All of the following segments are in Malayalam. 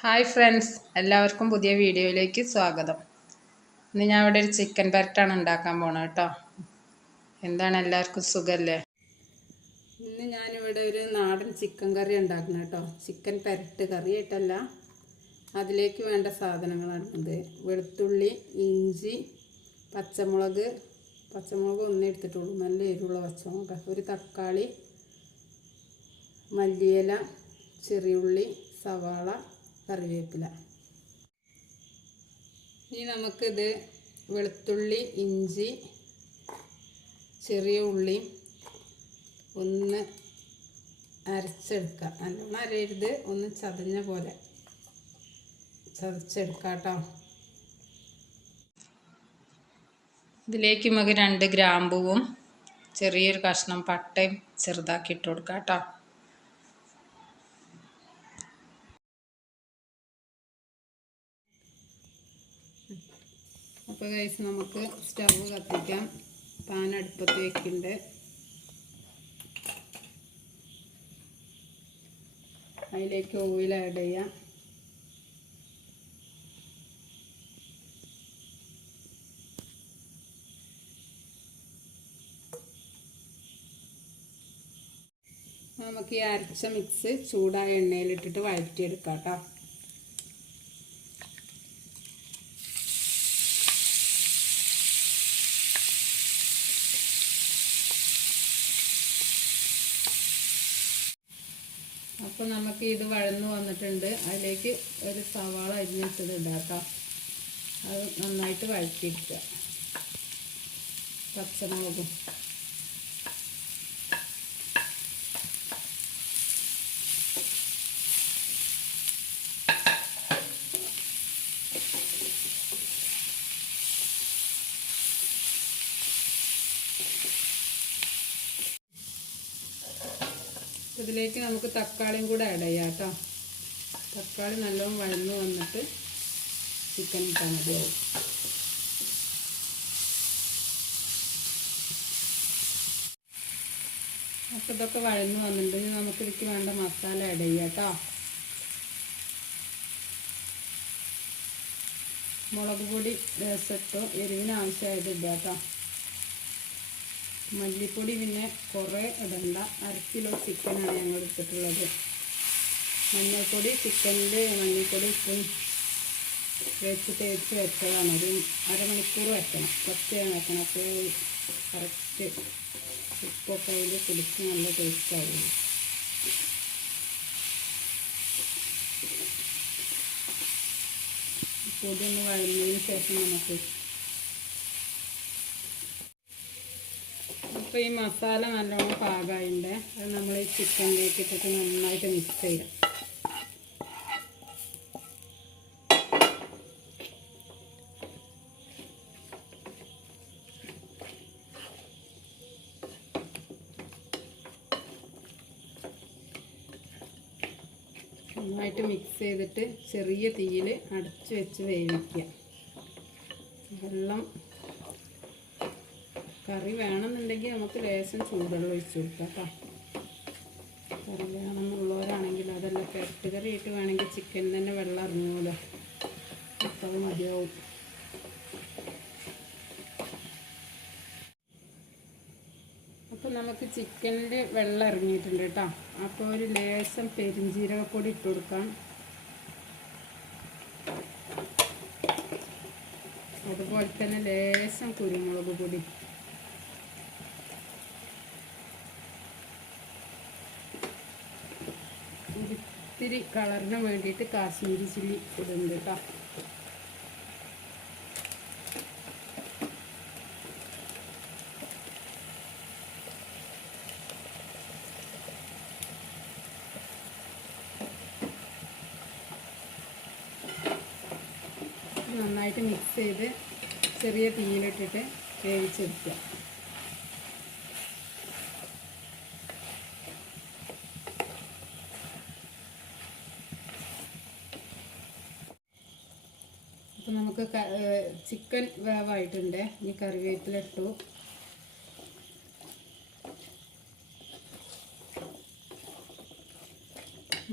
ഹായ് ഫ്രണ്ട്സ്, എല്ലാവർക്കും പുതിയ വീഡിയോയിലേക്ക് സ്വാഗതം. ഇന്ന് ഞാൻ ഇവിടെ ഒരു ചിക്കൻ പെരട്ടാണ് ഉണ്ടാക്കാൻ പോണത് കേട്ടോ. എന്താണ്, എല്ലാവർക്കും സുഖമല്ലേ? ഇന്ന് ഞാനിവിടെ ഒരു നാടൻ ചിക്കൻ കറി ഉണ്ടാക്കണം കേട്ടോ. ചിക്കൻ പെരട്ട് കറിയായിട്ടല്ല. അതിലേക്ക് വേണ്ട സാധനങ്ങളാണിത്: വെളുത്തുള്ളി, ഇഞ്ചി, പച്ചമുളക് ഒന്നേ എടുത്തിട്ടുള്ളൂ, നല്ല എരിവുള്ള പച്ചമുളക്, ഒരു തക്കാളി, മല്ലിയില, ചെറിയുള്ളി, സവാള, കറിവേപ്പില. ഇനി നമുക്കിത് വെളുത്തുള്ളി, ഇഞ്ചി, ചെറിയ ഉള്ളി ഒന്ന് അരച്ചെടുക്കാം. നല്ലോണം അരയരുത്, ഒന്ന് ചതഞ്ഞ പോലെ ചതച്ചെടുക്കാം കേട്ടോ. ഇതിലേക്ക് നമുക്ക് 2 ഗ്രാമ്പൂവും ചെറിയൊരു കഷ്ണം പട്ടയും ചെറുതാക്കി ഇട്ട് കൊടുക്കാം കേട്ടോ. അപ്പോൾ ഗൈസ്, നമുക്ക് സ്റ്റവ് കത്തിക്കാം. പാൻ അടുപ്പത്ത് വെക്കുന്നുണ്ട്. അതിലേക്ക് ഓയിൽ ആഡ് ചെയ്യാം. നമുക്ക് ഈ അരച്ച മിക്സ് ചൂടായ എണ്ണയിലിട്ടിട്ട് വഴറ്റിയെടുക്കാം കേട്ടോ. അപ്പോൾ നമുക്ക് ഇത് വഴന്നു വന്നിട്ടുണ്ട്. അതിലേക്ക് ഒരു സവാള അരിഞ്ഞിട്ടത് ഇടാം കേട്ടോ. അത് നന്നായിട്ട് വഴറ്റിയെടുക്കുക. പച്ചമുളകും ഇതിലേക്ക് നമുക്ക് തക്കാളിയും കൂടെ ആഡ് ചെയ്യാം കേട്ടോ. തക്കാളി നല്ലോണം വഴന്നു വന്നിട്ട് ചിക്കൻ ഇട്ടാൽ മതിയാവും. അപ്പോൾ ഇതൊക്കെ വഴന്നു വന്നിട്ടുണ്ടെങ്കിൽ നമുക്ക് ഇതിലേക്ക് വേണ്ട മസാല ആഡ് ചെയ്യാം കേട്ടോ. മുളക് പൊടി ലേശട്ടോ, എരിവിന് ആവശ്യമായിട്ട് ഇടുക കേട്ടോ. മല്ലിപ്പൊടി പിന്നെ കുറേ ഇടണ്ട, 1/2 കിലോ ചിക്കനാണ് ഞങ്ങൾ എടുത്തിട്ടുള്ളത്. മഞ്ഞൾപ്പൊടി, ചിക്കനിൽ മഞ്ഞൾപ്പൊടി ഉപ്പും വെച്ച് തേച്ച് വെച്ചതാണ്. ഒരു അരമണിക്കൂർ വെക്കണം, കുറച്ച് വെക്കണം. അപ്പോൾ കറക്റ്റ് ഉപ്പൊക്കെ അതിൽ പിടിച്ച് നല്ല ടേസ്റ്റ് ആവും. പൊടി ഒന്ന് വഴന്നതിന് ശേഷം നമുക്ക് ഇപ്പോൾ ഈ മസാല നല്ലോണം പാകമായിട്ടുണ്ട്. അത് നമ്മൾ ഈ ചിക്കനിലേക്ക് ഇട്ടിട്ട് നന്നായിട്ട് മിക്സ് ചെയ്യാം. നന്നായിട്ട് മിക്സ് ചെയ്തിട്ട് ചെറിയ തീയിൽ അടച്ചു വെച്ച് വേവിക്കുക. വെള്ളം കറി വേണമെന്നുണ്ടെങ്കിൽ നമുക്ക് ലേശം ചൂടുവെള്ളം ഒഴിച്ച് കൊടുക്കാം കേട്ടോ. കറി വേണമെന്നുള്ളവരാണെങ്കിൽ, അതല്ല പെരട്ട് കറി ആയിട്ട് വേണമെങ്കിൽ ചിക്കൻ തന്നെ വെള്ളം ഇറങ്ങുമല്ലോ, അപ്പോൾ അത് മതിയാവും. അപ്പോൾ നമുക്ക് ചിക്കനിൽ വെള്ളം ഇറങ്ങിയിട്ടുണ്ട് കേട്ടോ. അപ്പോൾ ഒരു ലേശം പെരുംജീരകപ്പൊടി ഇട്ട് കൊടുക്കാം. അതുപോലെ തന്നെ ലേശം കുരുമുളക് പൊടി, ഇത്തിരി കളറിന് വേണ്ടിയിട്ട് കാശ്മീരി ചില്ലി ഇടുന്നുണ്ട് കേട്ടോ. നന്നായിട്ട് മിക്സ് ചെയ്ത് ചെറിയ തീയിലിട്ടിട്ട് വേവിച്ചെടുക്കുക. അപ്പോൾ നമുക്ക് ചിക്കൻ വേവായിട്ടുണ്ട്. ഇനി കറിവേപ്പില ഇട്ടു.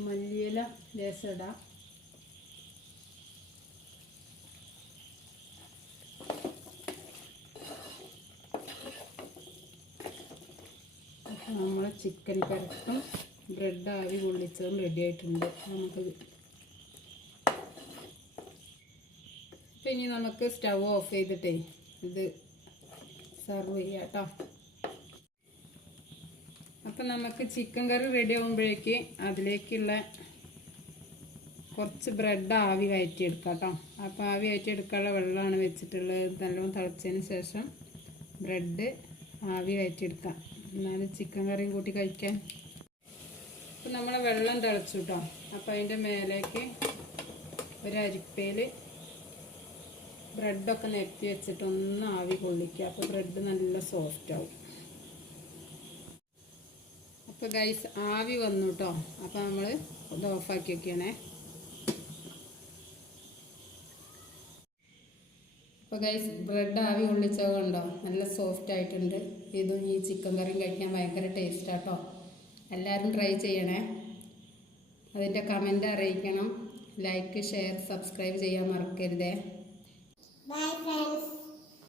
മല്ലിയില ലേശം ഇടാം. നമ്മൾ ചിക്കൻ പെരട്ടും ബ്രെഡ് ആവി കൊള്ളിച്ചതും റെഡി ആയിട്ടുണ്ട്. ഇനി നമുക്ക് സ്റ്റൗ ഓഫ് ചെയ്തിട്ടേ ഇത് സെർവ് ചെയ്യാം കേട്ടോ. അപ്പം നമുക്ക് ചിക്കൻ കറി റെഡി ആകുമ്പോഴേക്ക് അതിലേക്കുള്ള കുറച്ച് ബ്രെഡ് ആവി കയറ്റിയെടുക്കാം കേട്ടോ. അപ്പോൾ ആവി കയറ്റിയെടുക്കാനുള്ള വെള്ളമാണ് വെച്ചിട്ടുള്ളത്. നല്ലോണം തിളച്ചതിന് ശേഷം ബ്രെഡ് ആവി കയറ്റിയെടുക്കാം, എന്നാലും ചിക്കൻ കറിയും കൂട്ടി കഴിക്കാൻ. അപ്പം നമ്മളെ വെള്ളം തിളച്ചു കേട്ടോ. അപ്പോൾ അതിൻ്റെ മേലേക്ക് ഒരു അരിപ്പയിൽ ബ്രെഡൊക്കെ നിരത്തി വെച്ചിട്ട് ഒന്ന് ആവി കൊള്ളിക്കുക. അപ്പോൾ ബ്രെഡ് നല്ല സോഫ്റ്റ് ആവും. അപ്പോൾ ഗൈസ് ആവി വന്നു കേട്ടോ. അപ്പോൾ നമ്മൾ ഇത് ഓഫാക്കി വെക്കണേ. അപ്പോൾ ഗൈസ് ബ്രെഡ് ആവി കൊള്ളിച്ചത് കണ്ടോ, നല്ല സോഫ്റ്റ് ആയിട്ടുണ്ട്. ഇതും ഈ ചിക്കൻ കറിയും കഴിക്കാൻ ഭയങ്കര ടേസ്റ്റാട്ടോ. എല്ലാവരും ട്രൈ ചെയ്യണേ. അതിൻ്റെ കമൻറ്റ് അറിയിക്കണം. ലൈക്ക്, ഷെയർ, സബ്സ്ക്രൈബ് ചെയ്യാൻ മറക്കരുതേ. Bye friends.